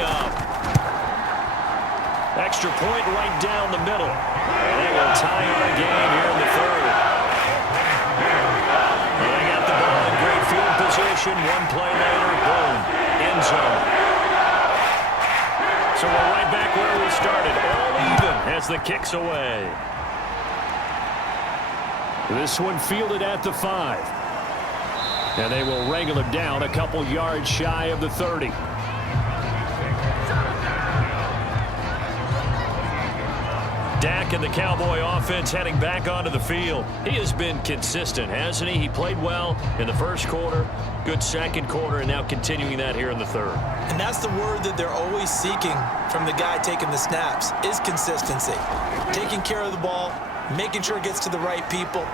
coming up. Extra point right down the middle. And they will tie our game here in the third. And they got the ball in great field position. One play later, boom, end zone. So we're right back where we started. All even as the kick's away. This one fielded at the 5. And they will wrangle him down a couple yards shy of the 30. Dak and the Cowboy offense heading back onto the field. He has been consistent, hasn't he? He played well in the first quarter, good second quarter, and now continuing that here in the third. And that's the word that they're always seeking from the guy taking the snaps, is consistency. Taking care of the ball, making sure it gets to the right people,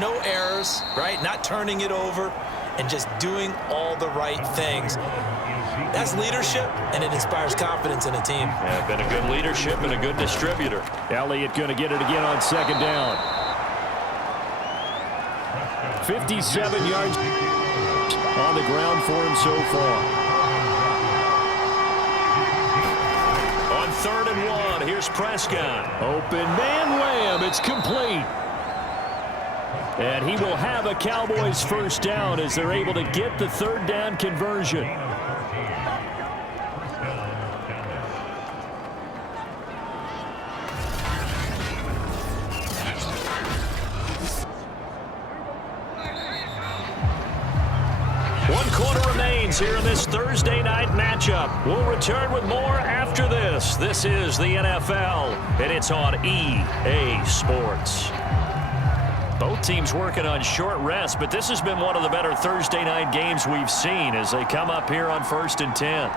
no errors, right? Not turning it over, and just doing all the right things. That's leadership, and it inspires confidence in a team. Yeah, been a good leadership and a good distributor. Elliott going to get it again on second down. 57 yards on the ground for him so far. On 3rd and 1, here's Prescott. Open man Lamb, it's complete. And he will have a Cowboys first down as they're able to get the 3rd down conversion. Here in this Thursday night matchup. We'll return with more after this. This is the NFL, and it's on EA Sports. Both teams working on short rest, but this has been one of the better Thursday night games we've seen as they come up here on 1st and 10.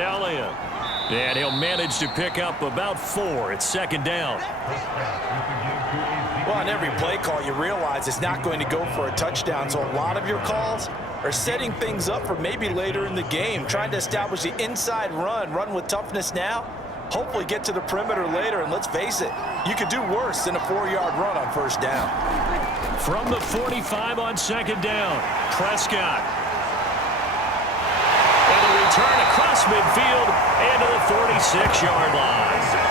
Elliott. And he'll manage to pick up about 4. It's 2nd down. Well, on every play call, you realize it's not going to go for a touchdown, so a lot of your calls are setting things up for maybe later in the game, trying to establish the inside run with toughness now, hopefully get to the perimeter later, and let's face it, you could do worse than a 4-yard run on 1st down. From the 45 on 2nd down, Prescott. And a return across midfield and to the 46-yard line.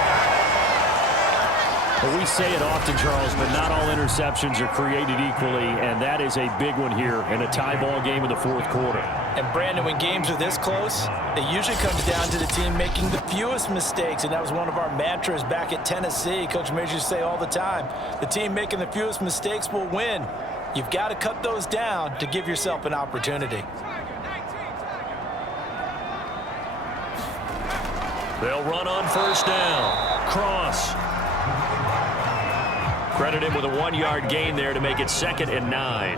Well, we say it often, Charles, but not all interceptions are created equally, and that is a big one here in a tie ball game in the 4th quarter. And, Brandon, when games are this close, it usually comes down to the team making the fewest mistakes, and that was one of our mantras back at Tennessee. Coach Major used to say all the time, the team making the fewest mistakes will win. You've got to cut those down to give yourself an opportunity. They'll run on 1st down. Cross. Credit him with a 1-yard gain there to make it 2nd and 9.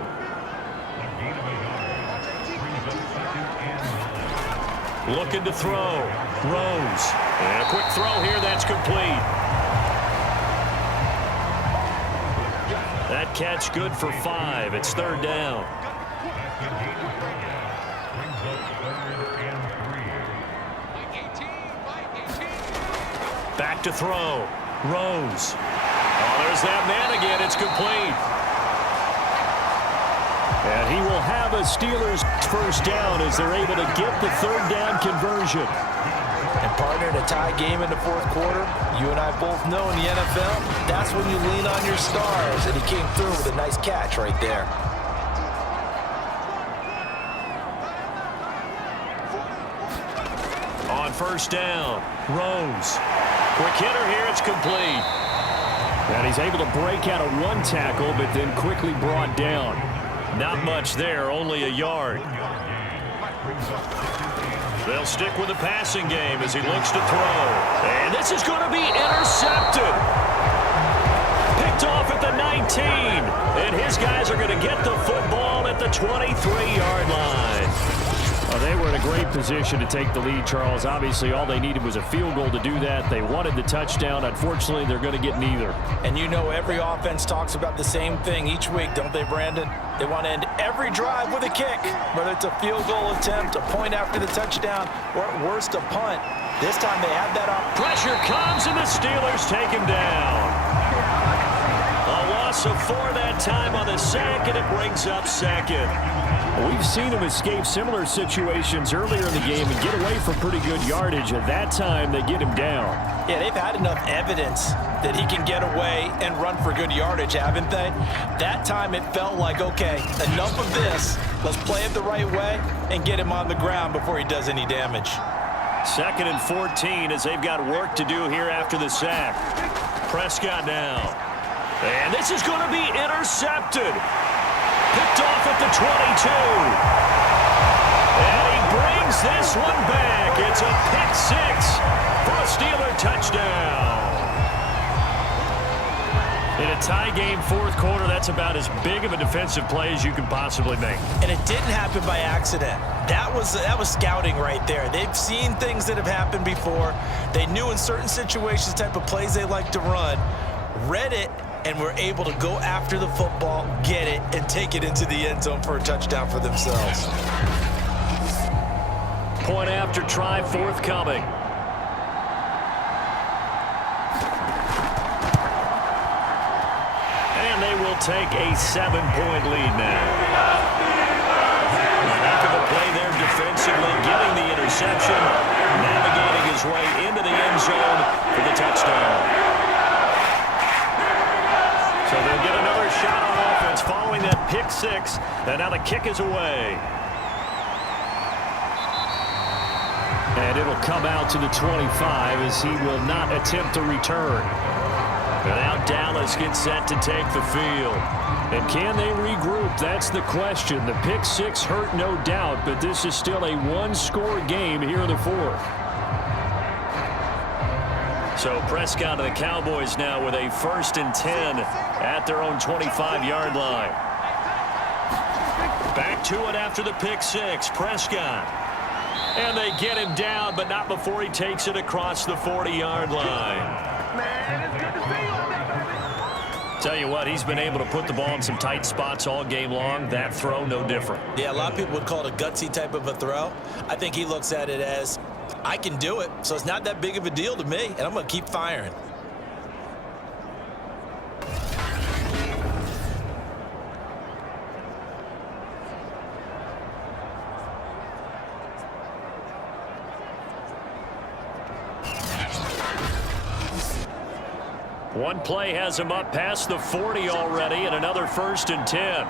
Looking to throw. Rose. And a quick throw here. That's complete. That catch good for 5. It's 3rd down. Back to throw. Rose. Oh, there's that man again. It's complete. And he will have a Steelers first down as they're able to get the 3rd down conversion. And, partner, in a tie game in the 4th quarter, you and I both know in the NFL, that's when you lean on your stars. And he came through with a nice catch right there. On 1st down, Rose. Quick hitter here. It's complete. And he's able to break out of 1 tackle, but then quickly brought down. Not much there, only a yard. They'll stick with the passing game as he looks to throw. And this is going to be intercepted. Picked off at the 19. And his guys are going to get the football at the 23-yard line. They were in a great position to take the lead, Charles. Obviously, all they needed was a field goal to do that. They wanted the touchdown. Unfortunately, they're going to get neither. And you know every offense talks about the same thing each week, don't they, Brandon? They want to end every drive with a kick, whether it's a field goal attempt, a point after the touchdown, or at worst, a punt. This time they have that opportunity. Pressure comes, and the Steelers take him down. A loss of 4 that time on the sack, and it brings up 2nd. We've seen him escape similar situations earlier in the game and get away from pretty good yardage. At that time, they get him down. Yeah, they've had enough evidence that he can get away and run for good yardage, haven't they? That time it felt like, okay, enough of this. Let's play it the right way and get him on the ground before he does any damage. 2nd and 14 as they've got work to do here after the sack. Prescott now. And this is going to be intercepted. Picked off at the 22. And he brings this one back. It's a pick 6 for a Steeler touchdown. In a tie game, 4th quarter, that's about as big of a defensive play as you can possibly make. And it didn't happen by accident. That was scouting right there. They've seen things that have happened before. They knew in certain situations the type of plays they like to run, read it, and were able to go after the football, get it, and take it into the end zone for a touchdown for themselves. Point after try forthcoming. And they will take a 7-point lead now. Heck of a play there defensively, getting the interception, navigating his way into the end zone for the touchdown. So they'll get another shot on offense following that pick 6, and now the kick is away. And it'll come out to the 25 as he will not attempt to return. And now Dallas gets set to take the field. And can they regroup? That's the question. The pick 6 hurt, no doubt, but this is still a one-score game here in the 4th. So Prescott and the Cowboys now with a 1st and 10 at their own 25-yard line. Back to it after the pick 6. Prescott. And they get him down, but not before he takes it across the 40-yard line. Tell you what, he's been able to put the ball in some tight spots all game long. That throw, no different. Yeah, a lot of people would call it a gutsy type of a throw. I think he looks at it as, I can do it, so it's not that big of a deal to me, and I'm going to keep firing. One play has him up past the 40 already, and another 1st and 10.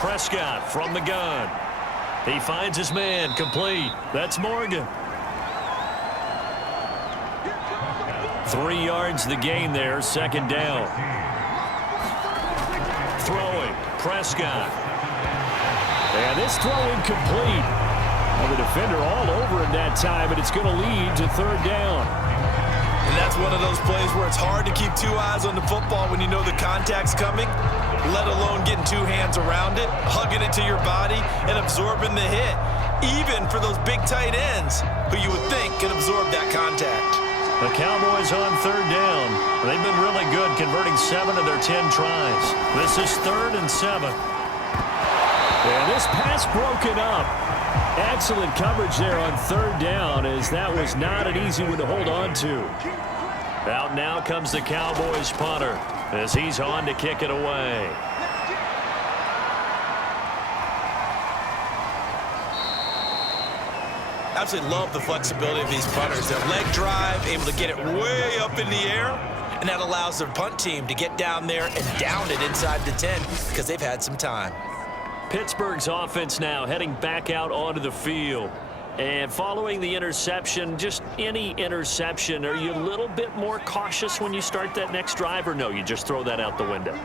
Prescott from the gun. He finds his man, complete. That's Morgan. 3 yards the gain there, 2nd down. Throwing, Prescott. And this throw incomplete. Well, the defender all over him that time, and it's going to lead to 3rd down. And that's one of those plays where it's hard to keep 2 eyes on the football when you know the contact's coming, let alone getting 2 hands around it, hugging it to your body, and absorbing the hit, even for those big tight ends who you would think can absorb that contact. The Cowboys on 3rd down. They've been really good converting 7 of their 10 tries. This is 3rd and 7. And this pass broken up. Excellent coverage there on 3rd down, as that was not an easy one to hold on to. Out now comes the Cowboys punter as he's on to kick it away. Absolutely love the flexibility of these punters. Their leg drive, able to get it way up in the air, and that allows their punt team to get down there and down it inside the 10 because they've had some time. Pittsburgh's offense now heading back out onto the field. And following the interception, just any interception, are you a little bit more cautious when you start that next drive, or no, you just throw that out the window?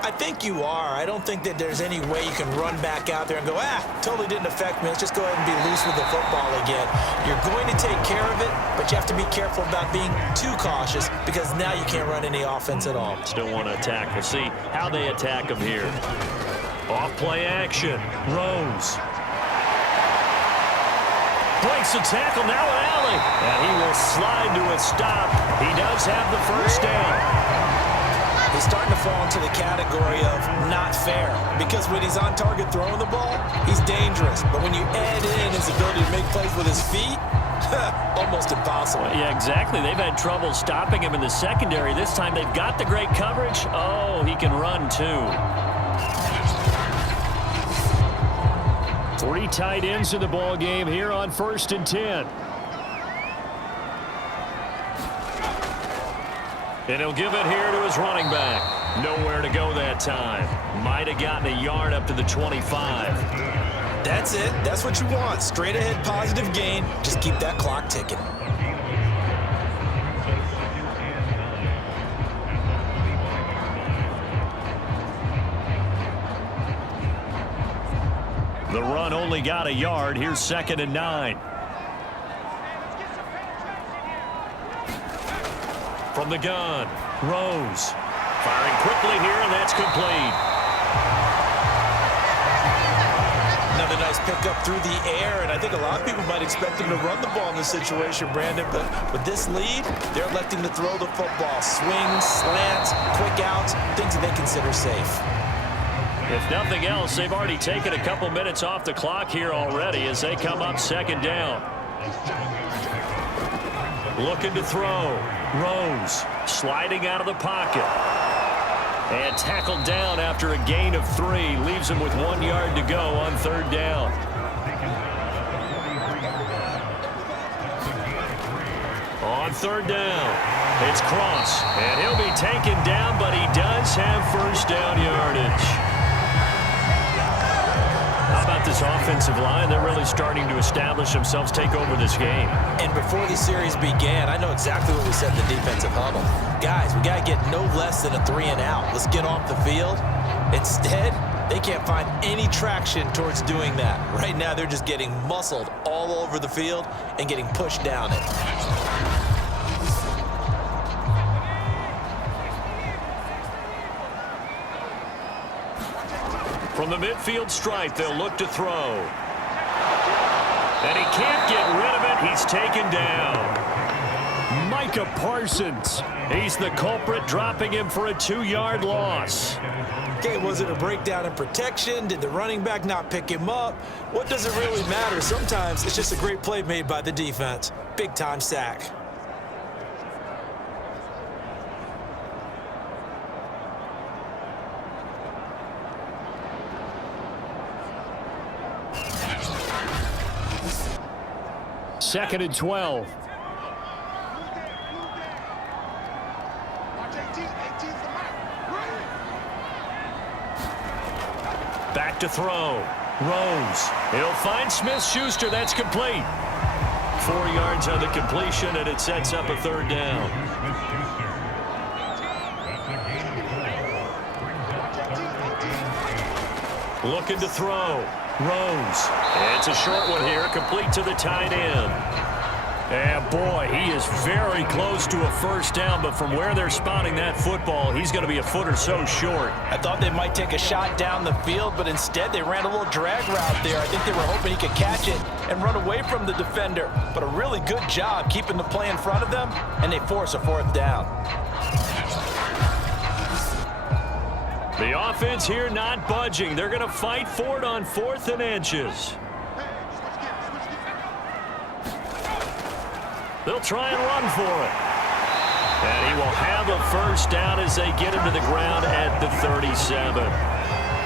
I think you are. I don't think that there's any way you can run back out there and go, totally didn't affect me. Let's just go ahead and be loose with the football again. You're going to take care of it, but you have to be careful about being too cautious because now you can't run any offense at all. Still want to attack. We'll see how they attack them here. Off play action. Rose. Breaks the tackle, now an alley. And he will slide to a stop. He does have the 1st down. He's starting to fall into the category of not fair because when he's on target throwing the ball, he's dangerous. But when you add in his ability to make plays with his feet, almost impossible. Yeah, exactly. They've had trouble stopping him in the secondary. This time they've got the great coverage. Oh, he can run too. Three tight ends in the ball game here on 1st and 10. And he'll give it here to his running back. Nowhere to go that time. Might have gotten a yard up to the 25. That's it. That's what you want. Straight ahead positive gain. Just keep that clock ticking. The run only got a yard. Here's 2nd and 9. From the gun, Rose. Firing quickly here, and that's complete. Another nice pickup through the air, and I think a lot of people might expect him to run the ball in this situation, Brandon, but with this lead, they're electing to throw the football. Swings, slants, quick outs, things that they consider safe. If nothing else, they've already taken a couple minutes off the clock here already as they come up 2nd down. Looking to throw. Rose sliding out of the pocket. And tackled down after a gain of 3. Leaves him with 1 yard to go on 3rd down. On 3rd down, it's Cross. And he'll be taken down, but he does have 1st down yardage. How about this offensive line? They're really starting to establish themselves, take over this game. And before the series began, I know exactly what we said in the defensive huddle. Guys, we got to get no less than a 3 and out. Let's get off the field. Instead, they can't find any traction towards doing that. Right now, they're just getting muscled all over the field and getting pushed down it. From the midfield stripe, they'll look to throw. And he can't get rid of it. He's taken down. Micah Parsons. He's the culprit, dropping him for a 2-yard loss. Okay, was it a breakdown in protection? Did the running back not pick him up? What does it really matter? Sometimes it's just a great play made by the defense. Big-time sack. Second and 12. Back to throw. Rose. He'll find Smith-Schuster. That's complete. 4 yards on the completion, and it sets up a 3rd down. Looking to throw. Rose. It's a short one here, complete to the tight end. And boy, he is very close to a 1st down, but from where they're spotting that football, he's going to be a foot or so short. I thought they might take a shot down the field, but instead they ran a little drag route there. I think they were hoping he could catch it and run away from the defender. But a really good job keeping the play in front of them, and they force a 4th down. The offense here not budging. They're going to fight for it on 4th and inches. They'll try and run for it. And he will have a 1st down as they get him to the ground at the 37.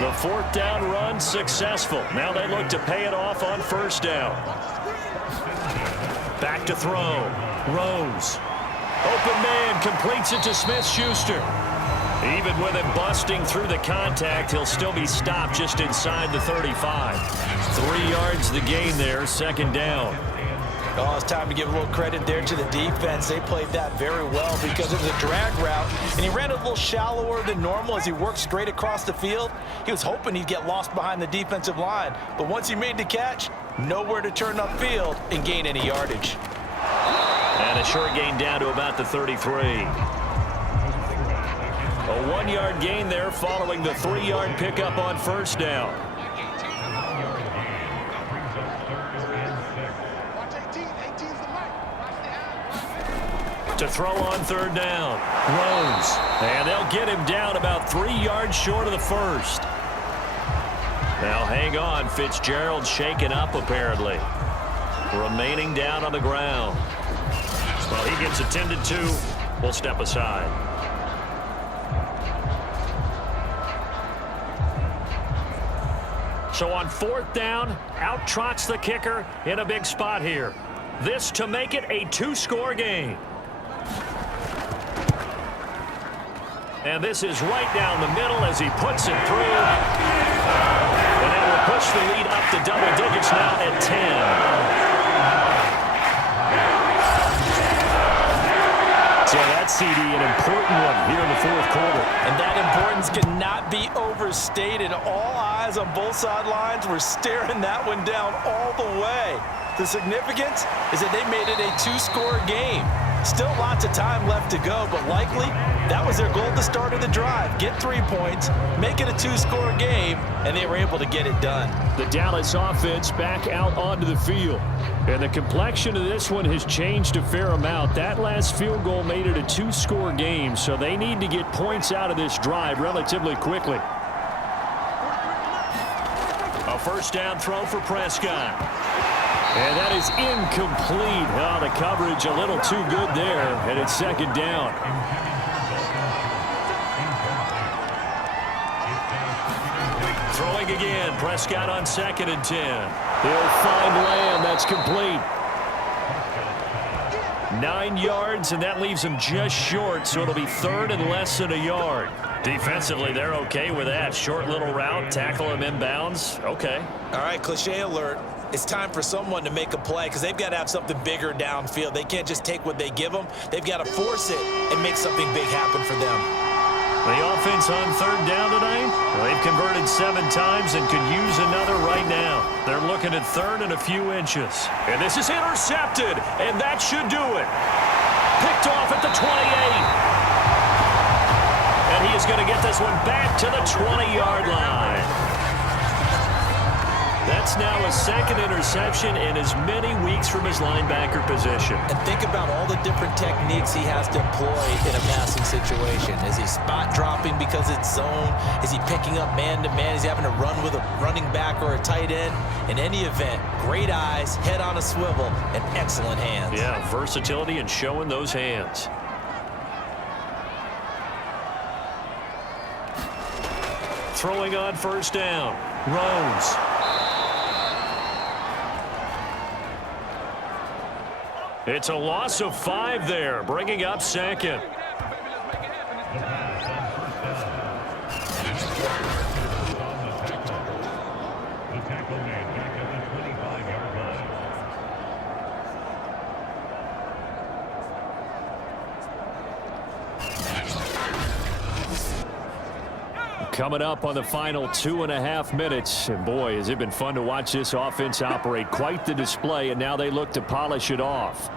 The 4th down run successful. Now they look to pay it off on 1st down. Back to throw. Rose. Open man completes it to Smith-Schuster. Even with him busting through the contact, he'll still be stopped just inside the 35. 3 yards the gain there, 2nd down. Oh, it's time to give a little credit there to the defense. They played that very well because it was a drag route, and he ran a little shallower than normal as he worked straight across the field. He was hoping he'd get lost behind the defensive line, but once he made the catch, nowhere to turn upfield and gain any yardage. And a short gain down to about the 33. A 1-yard gain there following the 3-yard pickup on 1st down. To throw on 3rd down. Rose. And they'll get him down about 3 yards short of the 1st. Now hang on. Fitzgerald shaken up apparently. Remaining down on the ground. Well, he gets attended to. We'll step aside. So on 4th down, out trots the kicker in a big spot here. This to make it a 2-score game. And this is right down the middle as he puts it through. And that will push the lead up to double digits now at 10. So that CD, an important one here in the 4th quarter. And that importance cannot be overstated. All eyes on both sidelines were staring that one down all the way. The significance is that they made it a 2-score game. Still lots of time left to go, but likely that was their goal at the start of the drive. Get 3 points, make it a 2-score game, and they were able to get it done. The Dallas offense back out onto the field. And the complexion of this one has changed a fair amount. That last field goal made it a 2-score game, so they need to get points out of this drive relatively quickly. A 1st down throw for Prescott. And that is incomplete. Oh, the coverage a little too good there, and it's 2nd down. Throwing again, Prescott on 2nd and 10. He'll find Lamb. That's complete. 9 yards, and that leaves him just short, so it'll be 3rd and less than a yard. Defensively, they're okay with that. Short little route, tackle him inbounds. Okay. All right, cliche alert. It's time for someone to make a play because they've got to have something bigger downfield. They can't just take what they give them. They've got to force it and make something big happen for them. The offense on 3rd down tonight, they've converted 7 times and could use another right now. They're looking at 3rd and a few inches. And this is intercepted, and that should do it. Picked off at the 28. And he is going to get this one back to the 20-yard line. That's now a 2nd interception in as many weeks from his linebacker position. And think about all the different techniques he has to employ in a passing situation. Is he spot dropping because it's zone? Is he picking up man-to-man? Is he having to run with a running back or a tight end? In any event, great eyes, head on a swivel, and excellent hands. Yeah, versatility and showing those hands. Throwing on 1st down. Rose. It's a loss of 5 there, bringing up 2nd. Coming up on the final 2.5 minutes. And boy, has it been fun to watch this offense operate. Quite the display, and now they look to polish it off.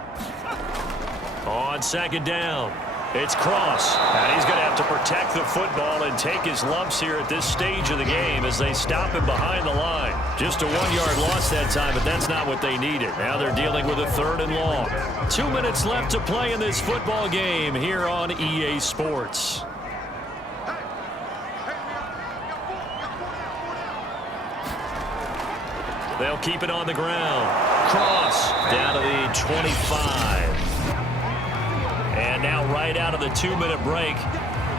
On 2nd down, it's Cross. And he's going to have to protect the football and take his lumps here at this stage of the game as they stop him behind the line. Just a 1-yard loss that time, but that's not what they needed. Now they're dealing with a 3rd and long. 2 minutes left to play in this football game here on EA Sports. They'll keep it on the ground. Cross down to the 25. And now right out of the 2-minute break,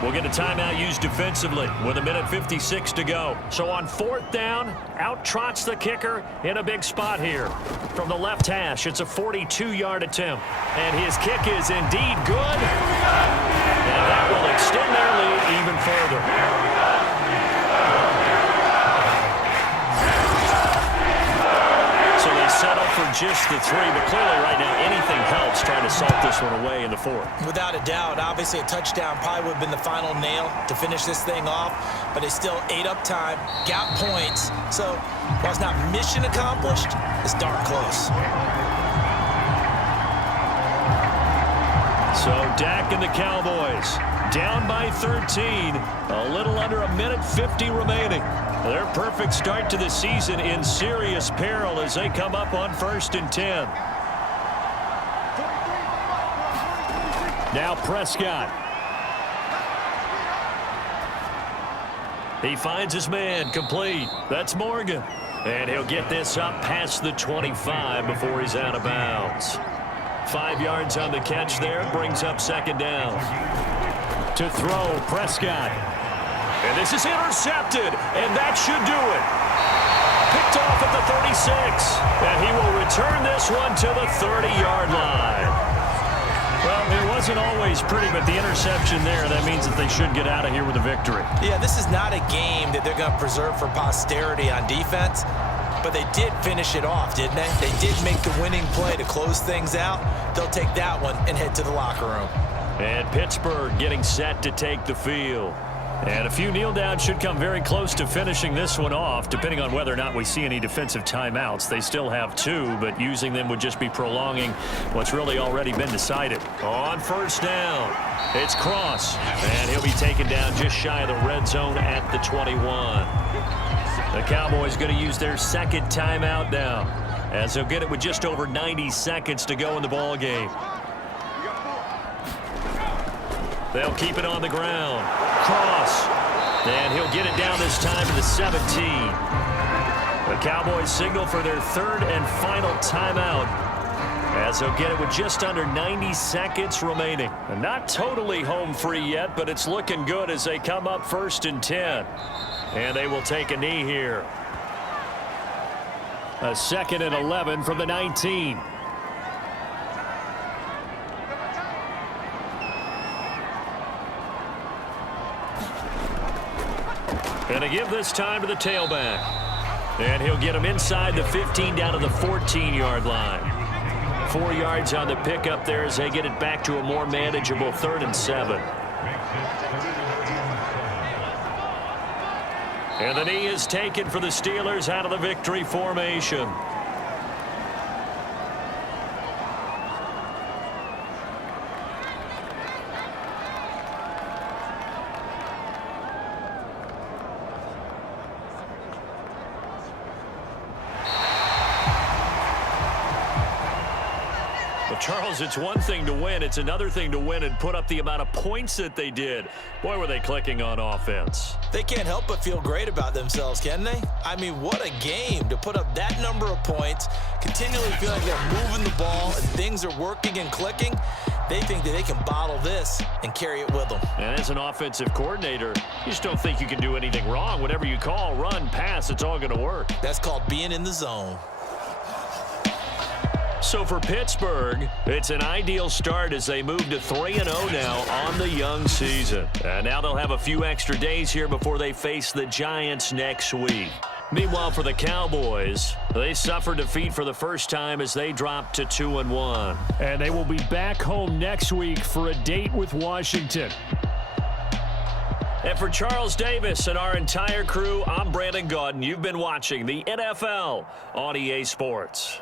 we'll get a timeout used defensively with 1:56 to go. So on 4th down, out trots the kicker in a big spot here. From the left hash, it's a 42-yard attempt. And his kick is indeed good. And that will extend their lead even further. Settle for just the 3, but clearly right now anything helps trying to salt this one away in the 4th. Without a doubt, obviously a touchdown probably would have been the final nail to finish this thing off, but they still ate up time, got points, so while it's not mission accomplished, it's darn close. So Dak and the Cowboys down by 13, a little under 1:50 remaining. Their perfect start to the season in serious peril as they come up on 1st and 10. Now Prescott. He finds his man, complete. That's Morgan. And he'll get this up past the 25 before he's out of bounds. 5 yards on the catch there, brings up 2nd down. To throw, Prescott. And this is intercepted, and that should do it. picked off at the 36. And he will return this one to the 30-yard line. Well, it wasn't always pretty, but the interception there, that means that they should get out of here with a victory. Yeah, this is not a game that they're going to preserve for posterity on defense, but they did finish it off, didn't they? They did make the winning play to close things out. They'll take that one and head to the locker room. And Pittsburgh getting set to take the field. And a few kneel downs should come very close to finishing this one off, depending on whether or not we see any defensive timeouts. They still have 2, but using them would just be prolonging what's really already been decided. On first down, it's Cross, and he'll be taken down just shy of the red zone at the 21. The Cowboys going to use their second timeout now, as they'll get it with just over 90 seconds to go in the ball game. They'll keep it on the ground. Cross. And he'll get it down this time to the 17. The Cowboys signal for their third and final timeout, as they'll get it with just under 90 seconds remaining. And not totally home free yet, but it's looking good as they come up 1st and 10. And they will take a knee here. A 2nd and 11 from the 19. And to give this time to the tailback. And he'll get him inside the 15 down to the 14-yard line. 4 yards on the pickup there as they get it back to a more manageable 3rd and 7. And the knee is taken for the Steelers out of the victory formation. Charles, it's one thing to win. It's another thing to win and put up the amount of points that they did. Boy, were they clicking on offense. They can't help but feel great about themselves, can they? I mean, what a game to put up that number of points, continually feel like they're moving the ball and things are working and clicking. They think that they can bottle this and carry it with them. And as an offensive coordinator, you just don't think you can do anything wrong. Whatever you call, run, pass, it's all going to work. That's called being in the zone. So for Pittsburgh, it's an ideal start as they move to 3-0 now on the young season. And now they'll have a few extra days here before they face the Giants next week. Meanwhile, for the Cowboys, they suffered defeat for the first time as they dropped to 2-1. And they will be back home next week for a date with Washington. And for Charles Davis and our entire crew, I'm Brandon Gaudin. You've been watching the NFL on EA Sports.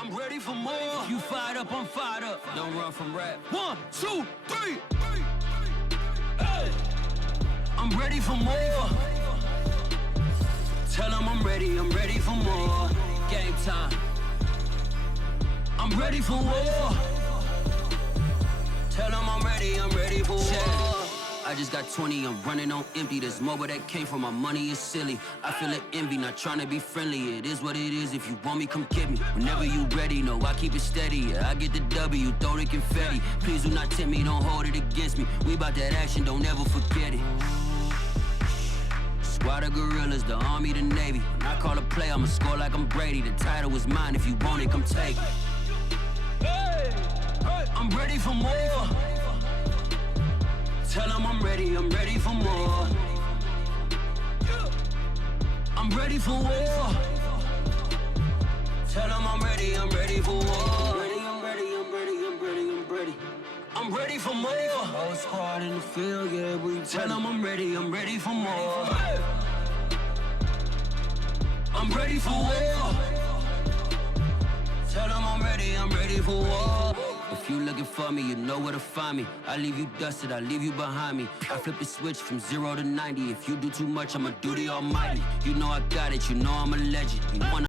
I'm ready for more. If you fired up, I'm fired up. Don't run from rap. 1, 2, 3. Hey. I'm ready for more. Tell them I'm ready for more. Game time. I'm ready for war. Tell them I'm ready for war. I just got 20, I'm running on empty. There's more where that came from, my money is silly. I feel it envy, not trying to be friendly. It is what it is, if you want me, come get me. Whenever you ready, no, I keep it steady. Yeah, I get the W, throw the confetti. Please do not tempt me, don't hold it against me. We bout that action, don't ever forget it. Squad of gorillas, the army, the navy. When I call a play, I'ma score like I'm Brady. The title is mine, if you want it, come take it. I'm ready for more. Tell them I'm ready for more. I'm ready for war. Tell them I'm ready for war. I'm ready for more. Whole squad in the field, yeah, we tell them I'm ready for more. I'm ready for war. Tell them I'm ready for war. If you looking for me, you know where to find me. I leave you dusted, I leave you behind me. I flip the switch from 0 to 90. If you do too much, I'ma do the almighty. You know I got it, you know I'm a legend. You wanna